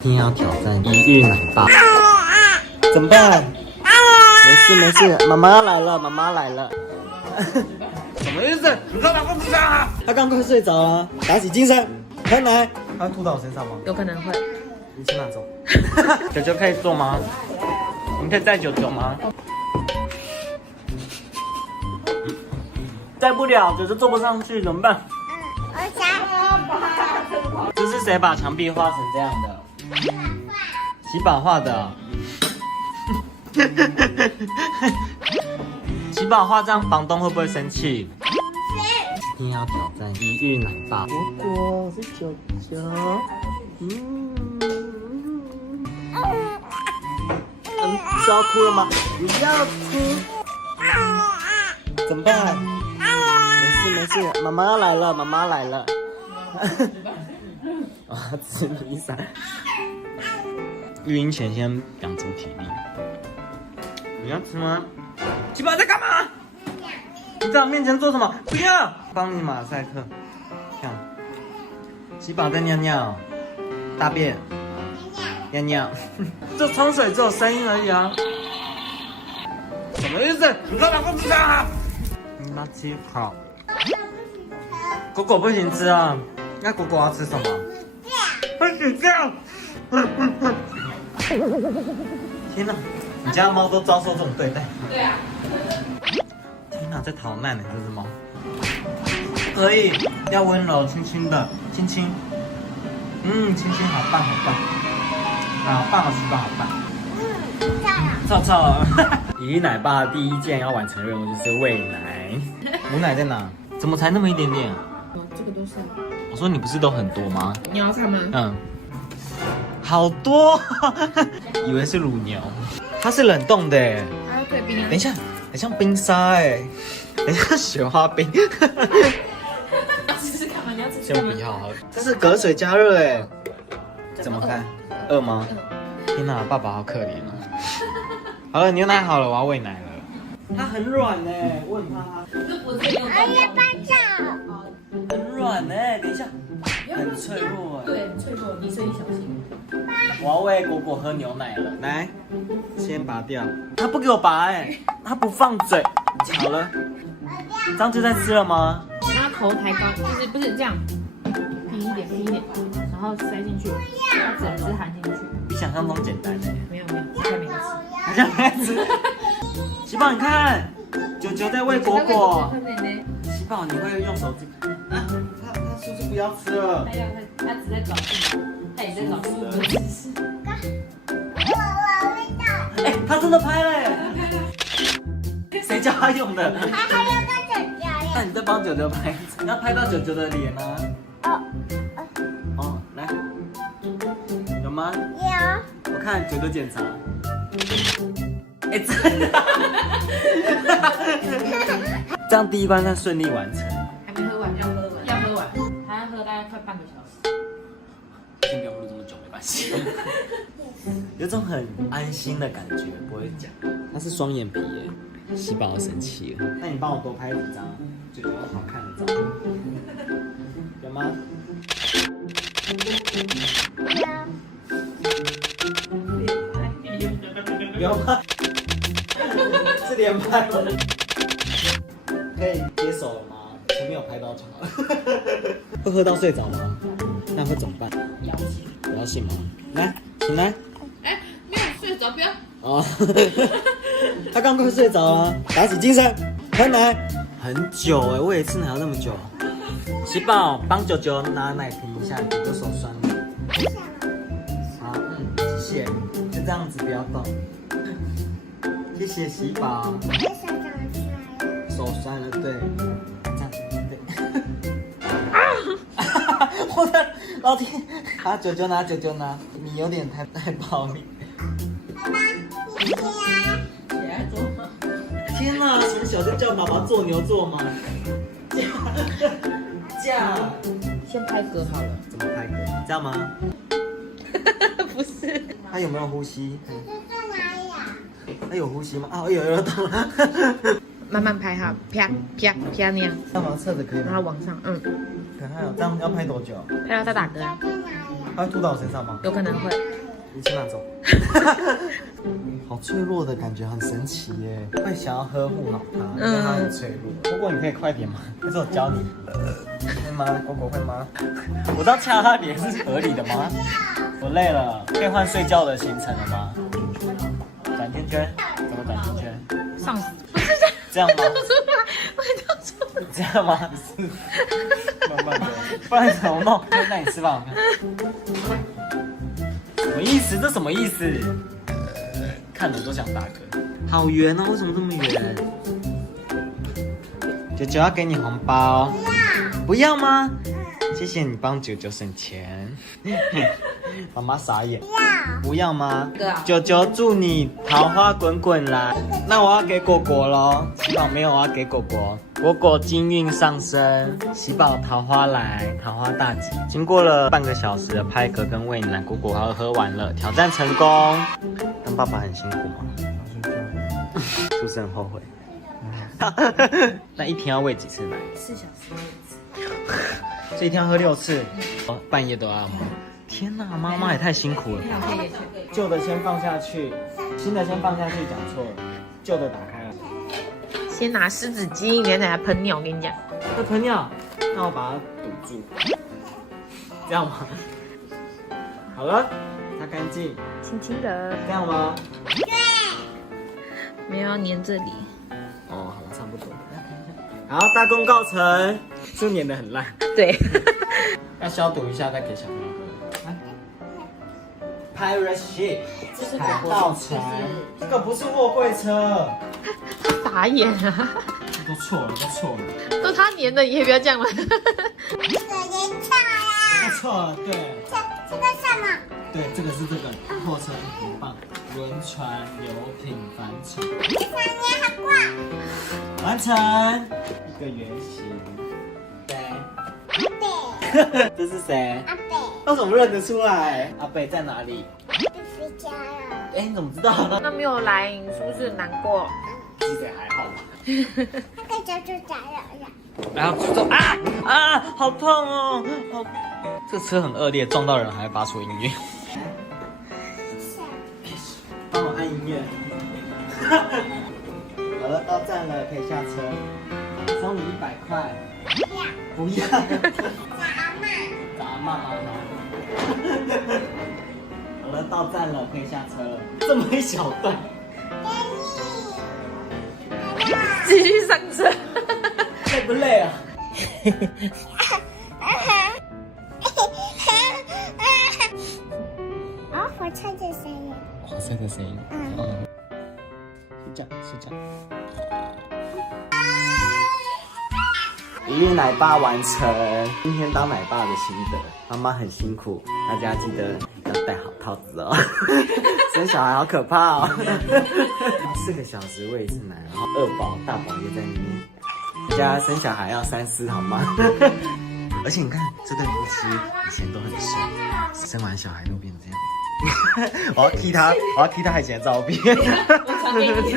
今天要挑战一日奶爸，怎么办？没事没事，妈妈来了，妈妈来了。什么意思？你干嘛不吃啊？他刚快睡着了，打起精神，喝奶。他会吐到我身上吗？有可能会。你去哪走？九九可以坐吗？你可以带九九吗？带不了，九九坐不上去，怎么办？这是谁把墙壁画成这样的？喜宝画的。喜宝画这样，房东会不会生气？今天要挑战一日奶爸。果果是九九。是要哭了吗？不要哭。怎么办？没事没事，妈妈来了，妈妈来了。啊，吃披萨。育婴前先养足体力。你要吃吗？喜宝在干嘛？你在我面前做什么？不要！帮你马赛克。看，喜宝在尿尿，大便，尿尿。这冲水只有声音而已啊。什么意思？你干嘛不吃啊？你妈鸡好。果果不行吃啊。那果果要吃什么？会死掉！天哪，你家的猫都遭受这种对待？对啊。天哪，在逃难呢，这只猫。可以，要温柔，轻轻的，轻轻。轻轻，好棒，好棒，好棒，好吃吧，好棒。臭臭了。一日奶爸第一件要完成任务就是喂奶。母奶在哪？怎么才那么一点点？这个都是。我说你不是都很多吗？你要看吗？好多，以为是乳牛，它是冷冻的哎。还要退冰啊？等一下，很像冰沙哎，很像雪花冰。要试试看吗？你要吃？先不要好了，这是隔水加热哎，怎么看？饿吗？天哪，爸爸好可怜哦。好了，牛奶好了，我要喂奶了。它很软哎，我很怕它。这不是用。哎呀，班长。很软哎，等一下，很脆弱哎。对，脆弱，你声音小心。我要喂果果喝牛奶了，来，先拔掉。他不给我拔哎，他不放嘴。好了，这样就在吃了吗？把头抬高，就是不是这样，平一点，平一点，然后塞进去，把整只含进去。比想象中简单哎。没有，太没吃。好像没吃。喜宝，你看，九九在喂果果。喜宝，你会用手机？啊，他是不是不要吃了？他只在找自己，他也在找自己的姿势。我味道。哎，他真的拍了哎！谁教他用的？还有个姐姐呀。那你再帮九九拍，要拍到九九的脸啊。哦，来，有吗？有。我看九九检查。哎，真的。这样第一关算顺利完成。还没喝完，要喝完，还要喝大概快半个小时。先不用录这么久，没关系。有种很安心的感觉，不会讲。他是双眼皮耶，喜宝要生气了。那你帮我多拍几张，就有好看的照片。有吗？有吗？是连拍吗？可以接手了吗？前面有拍到就好了。会喝到睡着吗？那会怎么办？我要醒吗？来，醒来。哎，没有睡着，不要。哦，他刚快睡着了，打起精神，喝奶。很久哎，喂一次奶要那么久。喜宝，帮九九拿奶瓶一下，九九手酸了。好，谢谢，就这样子，不要动。谢谢喜宝。手酸了，对，这样对。我的老天！啊，九九拿，你有点太暴力。爸爸，你起来。起来做吗？天哪，从小就叫爸爸做牛做马。架。先拍嗝好了。怎么拍嗝？这样吗？不是。他有没有呼吸？这在哪里啊？他有呼吸吗？啊，有动了。慢慢拍哈，啪啪啪那样。干嘛侧着可以吗？然后往上，可还有这样要拍多久？拍到他打嗝啊。在哪里啊？它会吐到我身上吗？有可能会。你去拿走。好脆弱的感觉，很神奇耶！会想要呵护好它，因为它很脆弱。不过你可以快点吗？还是我教你？会吗？果果会吗？我这样掐它脸是合理的吗？我累了，可以换睡觉的行程了吗？转圈圈，怎么转圈圈？上死。这样吗？会跳出来。这样吗？慢慢的，不然怎么弄？那你吃饭我看。什么意思？这什么意思？看着都想打嗝。好圆哦，为什么这么圆？九九要给你红包，不要吗？谢谢你帮九九省钱。妈妈傻眼。不要吗？九九祝你桃花滚滚来。那我要给果果咯。喜宝没有，我要给果果。果果金运上升，喜宝桃花来，桃花大吉。经过了半个小时的拍嗝跟喂奶，果果喝完了，挑战成功。当爸爸很辛苦吗？是不是很后悔？那一天要喂几次奶4小时喂一次。所以一天要喝6次，半夜都要吗？天哪，妈妈也太辛苦了。旧的先放下去，新的先放下去，讲错了，旧的打开了。先拿湿纸巾，免得它喷尿。我跟你讲，会喷尿，那我把它堵住，这样吗？好了，擦干净，轻轻的，这样吗？没有要粘这里。哦，好了，差不多。好，大功告成，是粘的很烂。对，要消毒一下再给小朋友喝。Pirate ship， 这是海盗船，这个不是货柜车。傻眼啊！都错了，都错了，都他粘的，也不要这样了。这个也错啦。都错了，对。这个什么？对，这个是这个货车很棒，轮船、游艇、帆船，这上面还挂。完成一个圆形。对，阿北，这是谁？阿北，为什么认得出来？阿北在哪里？回家了。哎，你怎么知道呢？那没有来，你是不是很难过？其实也还好吧。那就去打扰了。然后出走啊，好痛哦！好，这车很恶劣，撞到人还会发出音乐。帮我按音乐。好了，到站了，可以下车。收你100块。不要。找阿嬷妈妈。好了，到站了，可以下车了。这么一小段。继续上车。累不累啊？啊，火车的声音。火车的声音。睡觉，睡觉。一日奶爸完成，今天当奶爸的心得，妈妈很辛苦，大家记得要戴好套子哦。生小孩好可怕哦。4个小时喂一次奶，然后2宝、大宝也在里面。大家生小孩要3思好吗？而且你看这对夫妻以前都很瘦，生完小孩都变这样。我要踢他以前的照片。我传给你。